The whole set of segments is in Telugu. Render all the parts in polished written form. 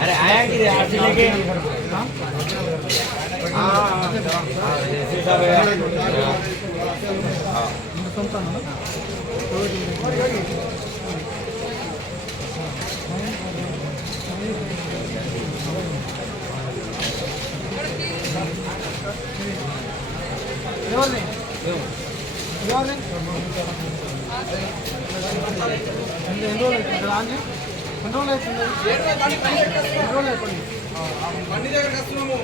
अरे आया कि आरसी लेके బండి దగ్గర వస్తున్నాము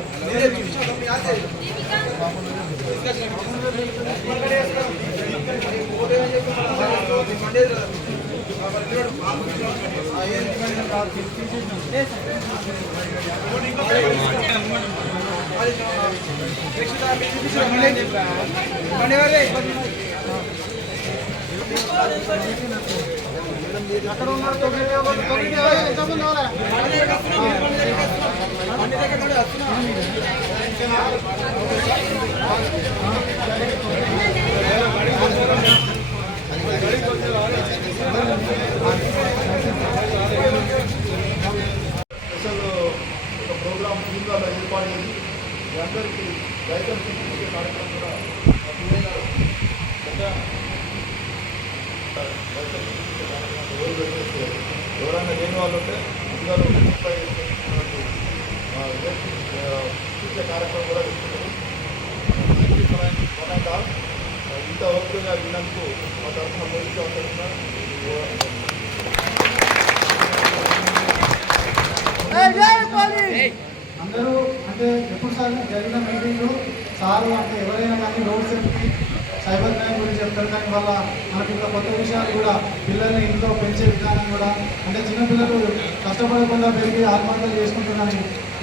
అక్కడ ఉన్నారు అసలు ఒక ప్రోగ్రామ్ టీంలలో ఏర్పాటైంది అందరికీ లైసెన్స్ ఇచ్చే కార్యక్రమం కూడా ఎవరైనా లేని వాళ్ళు ఉంటే అందరూ ఇచ్చే కార్యక్రమం కూడా తీసుకుంటారు. ఇంత ఓపికగా విన్నందుకు మా తరఫున పోలీసు అందరూ అంటే ఎప్పుడు సార్ జరిగిన మీటింగ్లో సార్ అంటే ఎవరైనా కానీ రోడ్ సేఫ్టీ సైబర్ క్రైమ్ గురించి చెప్తారు. కానీ వల్ల మనకు ఇంకా కొత్త విషయాలు కూడా పిల్లల్ని ఇంట్లో పెంచే విధానం కూడా అంటే చిన్నపిల్లలు కష్టపడకుండా పెరిగి ఆత్మహత్యలు చేసుకుంటున్న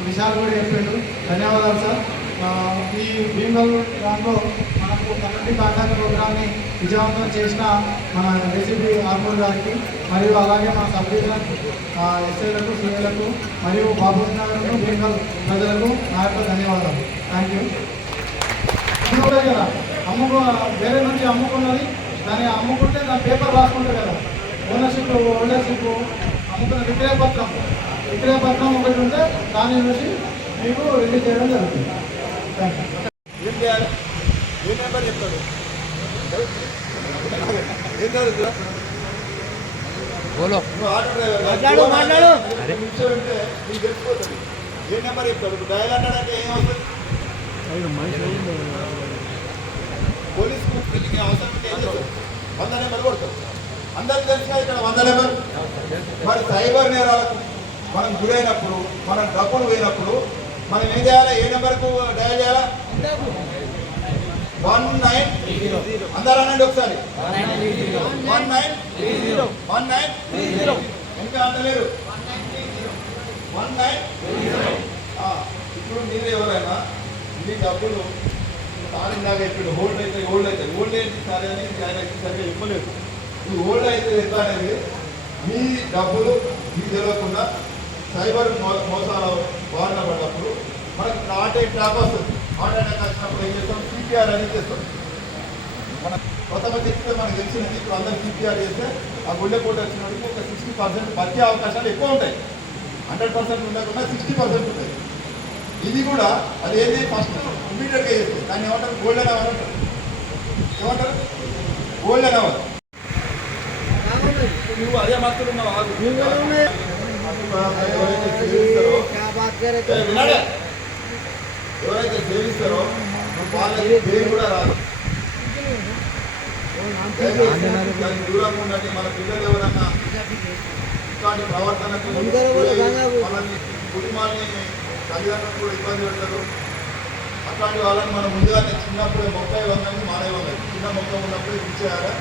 విషయాలు కూడా చెప్పాడు. ధన్యవాదాలు సార్. ఈ భీమల్ దాంట్లో మనకు కమ్యూనిటీ కాంటాక్ట్ ప్రోగ్రామ్ని విజయవంతం చేసిన మన ఏసీపీ ఆర్మూర్ గారికి మరియు అలాగే మన సబ్ డివిజన్ ఎస్ఐలకు సీఏలకు మరియు బాబు నగర్కు భీమల్ ప్రజలకు నా యొక్క ధన్యవాదాలు. Thank you. కదా వేరే నుంచి అమ్ముకున్నది దాన్ని అమ్ముకుంటే దాని పేపర్ రాసుకుంటారు కదా, ఓనర్షిప్ అమ్ముకున్న విక్రయపత్రం ఒకటి ఉంటే దాన్ని చూసి మీకు రిలీజ్ చేయడం జరుగుతుంది. ఏం చేయాలి? ఏ నెంబర్ చెప్తాడు? ఏం చదువుతున్నా ఆటో డ్రైవర్ మాట్లాడు ఉంటే నీకు తెలిసిపోతుంది. ఏ నెంబర్ చెప్తాడు? డయల్ అంటాడంటే ఏమవుతుంది? పోలీసుకు పెళ్లికి అవసరం ఉంటే ఏం చేస్తారు? 100 నెంబర్ కొడతారు. అందరికి తెలిసిన ఇక్కడ 100 నెంబర్. మరి సైబర్ నేరాలకు మనం గురైనప్పుడు, మనం డబ్బులు పోయినప్పుడు మనం ఏం చేయాలి? ఏ నెంబర్కు డయల్ చేయాలా? 1930. అందరూ అనండి ఒకసారి. 1930. ఇంకా అందలేరు. 1930. ఇప్పుడు మీరు ఎవరైనా మీ డబ్బులు తానిందాక ఇప్పుడు ఓల్డ్ అయితే ఓల్డ్ ఏంటి సరే అని ఆయన సరిగ్గా ఇవ్వలేదు. ఈ ఓల్డ్ అయితే ఎట్లా అనేది మీ డబ్బులు మీకు తెలియకుండా సైబర్ మోసాల బారిన పడినప్పుడు మనకి హార్ట్ అటాక్ వస్తుంది. హార్ట్ అటాక్ వచ్చినప్పుడు ఏం చేస్తాం? సిపిఆర్ అనేది చేస్తాం. మన కొంతమంది చెప్తే మనకు తెలిసినది. ఇప్పుడు అందరూ సిపిఆర్ చేస్తే ఆ గుండెపోటు వచ్చినప్పుడు ఒక 60% బతికే అవకాశాలు ఎక్కువ ఉంటాయి. 100% ఉండకుండా 60% ఉంటాయి. ఇది కూడా అది ఏది ఫస్ట్ ఇమీడియట్గా చేస్తుంది. దాన్ని ఏమంటారు? గోల్డెన్ అవర్ అంటారు. ఏమంటారు? Golden hour. నువ్వు అదే మత్తులు ఉన్నావు. ఎవరైతే సేవిస్తారో వాళ్ళకి పేరు కూడా రాదు. దూరంగా ఉండండి. మన పిల్లలు ఎవరన్నా ఇట్లాంటి ప్రవర్తనకు మనల్ని కుటుంబాన్ని తల్లిదండ్రులు కూడా ఇబ్బంది పెడతారు. అట్లాంటి వాళ్ళని మనం ముందుగానే చిన్నప్పుడే మొక్కై వంగని మానే వంగని చిన్న మొక్క ఉన్నప్పుడే ఇచ్చేయాలి.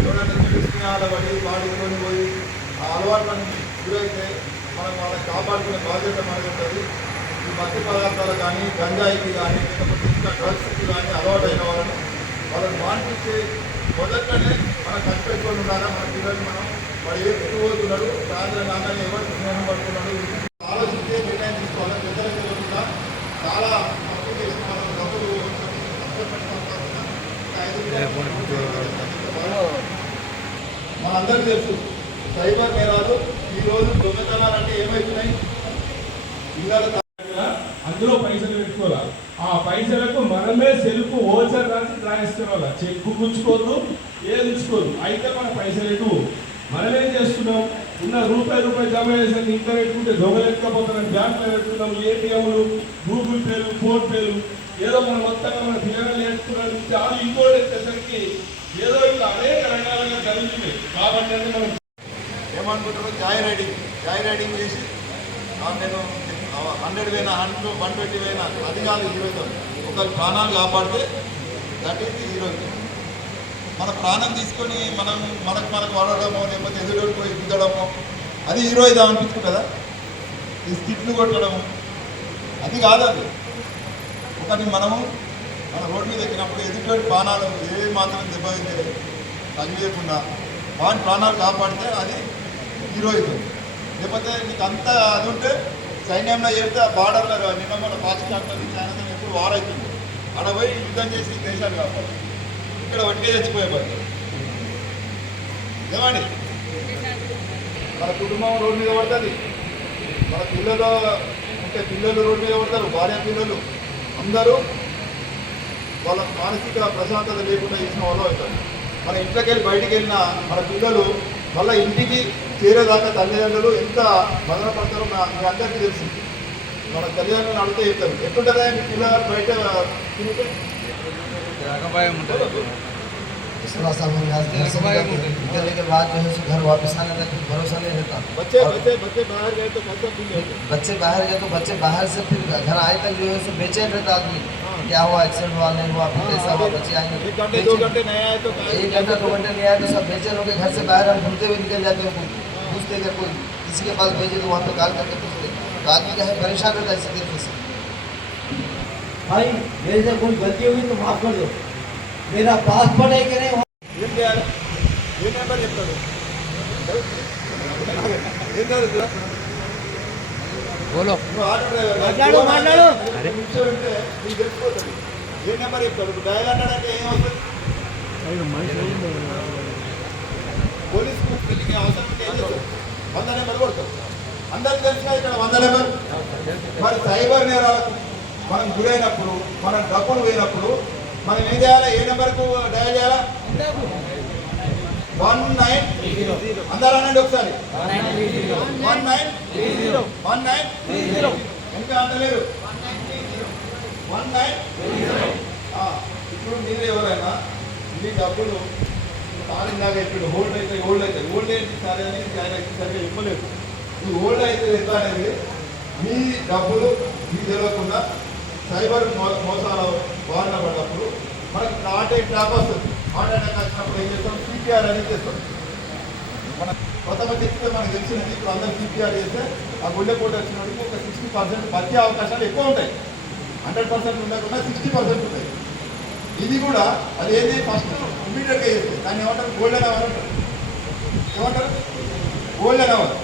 ఎవరైనా తీసుకునే పడి వాడుకొని పోయి ఆ అలవాట్లను గురైతే మనం వాళ్ళని కాపాడుకునే బాధ్యత మనకి ఉంటుంది. ఈ మత్తు పదార్థాలు కానీ, గంజాయికి కానీ, లేకపోతే ఇంకా డ్రగ్స్కి కానీ అలవాటు అయిన వాళ్ళని వాళ్ళని మానిపించి మొదట్లోనే మనం కనిపెట్టుకొని ఉండాలా. మన పిల్లలు మనం వాడు ఏ పోతున్నాడు, సాయంత్రం నాన్నని ఎవరు స్నేహం పడుతున్నాడు ఆలోచించే నిర్ణయం తీసుకోవాలి. పెద్దలకు తెలియకుండా చాలా తప్పు చేసిన వాళ్ళ డబ్బులు మనందరికీ తెలుసు సైబర్ నేరాలు ఈరోజు దొంగతనాలు అంటే ఏమవుతున్నాయి. అందులో పైసలు పెట్టుకోవాలి. ఆ పైసలకు మనమే సెల్ఫ్ ఓచర్ రాసి రాయిస్తున్నాం. చెక్కు పుచ్చుకోదు, ఏది ఉంచుకోదు. అయితే మన పైసలు ఎటు మనమేం చేస్తున్నాం, ఉన్న రూపాయి జమ చేసి ఇంకా పెట్టుకుంటే దొంగలు ఎక్కకపోతున్నాం. బ్యాంకులో పెట్టుకున్నాం, ఏటీఎంలు, గూగుల్ పేలు, ఫోన్ పేలు, ఏదో మనం మొత్తంగా మన పిల్లలు నేర్చుకున్నాం. అది ఇంకోటి వచ్చేసరికి ఏదో ఇంకా అనేక రకాలుగా జరుగుతున్నాయి. కాబట్టి మనం ఏమనుకుంటారు, జాయ్ రైడింగ్ చేసి నేను 100 వేనా 120 వేనా అది కాదు హీరోయిజం. ఒకరి ప్రాణాలు కాపాడితే దట్ ఈస్ హీరోయిజం. మన ప్రాణం తీసుకొని మనకు వాడడమో లేకపోతే ఎదురు పోయి గుద్దడమో అది హీరోయిజం అనిపించుకుంటుందా? ఈ స్కిట్లు కొట్టడము అది కాదు. అది ఒకటి మనము మన రోడ్డు మీద ఎక్కినప్పుడు ఎదుటి ప్రాణాలు ఏ మాత్రం తగిలేయకుండా వాని ప్రాణాలు కాపాడితే అది హీరోయిజం. లేకపోతే నీకు అంతా అది ఉంటే సైన్యంలో చేస్తే ఆ బార్డర్లో నిన్న మన పాకిస్తాన్తో చైనాతో ఎప్పుడు వార్ అవుతుంది. అక్కడ పోయి యుద్ధం చేసి దేశాలు కాపాడు. ఇక్కడ ఒట్టిగా చచ్చిపోయేవాడు. ఏమండి, మన కుటుంబం రోడ్డు మీద పడుతుంది, మన పిల్లలు ఉంటే పిల్లలు రోడ్డు మీద పడతారు, భార్య పిల్లలు అందరూ వాళ్ళ మానసిక ప్రశాంతత లేకుండా చేసిన వాళ్ళు అవుతారు. మన ఇంట్లోకి వెళ్ళి బయటికి వెళ్ళిన మన పిల్లలు మళ్ళీ ఇంటికి చేరేదాకా తల్లిదండ్రులు ఎంత మదన పడతారో మీ అందరికీ తెలుసు. మన తల్లిదండ్రులను అడిగితే చెప్తారు. ఎట్లుంటుందా మీ పిల్లలు బయట తింటే थोड़ा सा हम यहाँ निकलने के बाद जो है सो घर वापस आने तक भरोसा नहीं रहता। बच्चे बाहर गए तो कैसा फील होता है? बच्चे बाहर गए तो बच्चे बाहर से फिर घर आए तक जो है सो बेचैन रहता आदमी। क्या हुआ, एक्सीडेंट हुआ नहीं हुआ, फिर कैसा हुआ, बच्चे आएंगे 1 घंटे 2 घंटे नहीं आए तो 1 घंटा 2 घंटे नहीं आए तो सब बेचैन होकर घर से बाहर हम घूमते हुए निकल जाते हैं। पूछते अगर कोई किसी के पास भेजे तो वहाँ पे कॉल करके पूछते। तो आदमी का है परेशान रहता है इसी तरीके से। भाई मेरे से कोई गलती होगी तो माफ कर दो, मेरा पासपोर्ट है कि नहीं ఏం చేయాలి? ఏ నెంబర్ చెప్తాడు? ఏం చదువుతున్నా? నువ్వు ఆటో డ్రైవర్ మాట్లాడు. నిమిషం ఉంటే నీకు తెలిసిపోతుంది. ఏ నెంబర్ చెప్తాడు? ఇప్పుడు డయల్ అన్నాడంటే ఏమవుతుంది? పోలీసుకు పెళ్లికి అవసరం ఉంటే ఏం చేస్తాడు? 100 నెంబర్ కొడతాడు. అందరికీ తెలిసిన ఇక్కడ 100 నెంబర్. మరి సైబర్ నేరాలకు మనం గురైనప్పుడు, మనం డబ్బులు పోయినప్పుడు మనం ఏం చేయాలి? ఏ నెంబర్కు డయల్ చేయాలా? 1930. అందరూ అనండి ఒకసారి. 1930. ఎంత అంటలేరు? 1930. ఇప్పుడు మీరు ఎవరైనా మీ డబ్బులు తానిందాక ఇప్పుడు ఓల్డ్ అయితే ఓల్డ్ ఏంటి సరే అనేది ఆయన సరిగ్గా ఇవ్వలేదు. ఈ ఓల్డ్ అయితే ఎంత అనేది మీ డబ్బులు మీకు తెలియకుండా సైబర్ మోసాల బారిన పడినప్పుడు మనకి హార్ట్ అటాక్ వస్తుంది. హార్ట్ అటాక్ వచ్చినప్పుడు ఏం చేస్తాం? సిపిఆర్ అనేది చేస్తాం. మన కొంతమంది చెప్తే మనకు తెలిసినది. ఇప్పుడు అందరూ సిపిఆర్ చేస్తే ఆ గుండెపోటు వచ్చినప్పుడు ఒక 60% బతికే అవకాశాలు ఎక్కువ ఉంటాయి. 100% ఉండకుండా 60% ఉంటాయి. ఇది కూడా అది ఏంటి ఫస్ట్ ఇమీడియట్గా చేస్తుంది. దాన్ని ఏమంటారు? గోల్డెన్ అవర్ అంటారు. ఏమంటారు? Golden hour.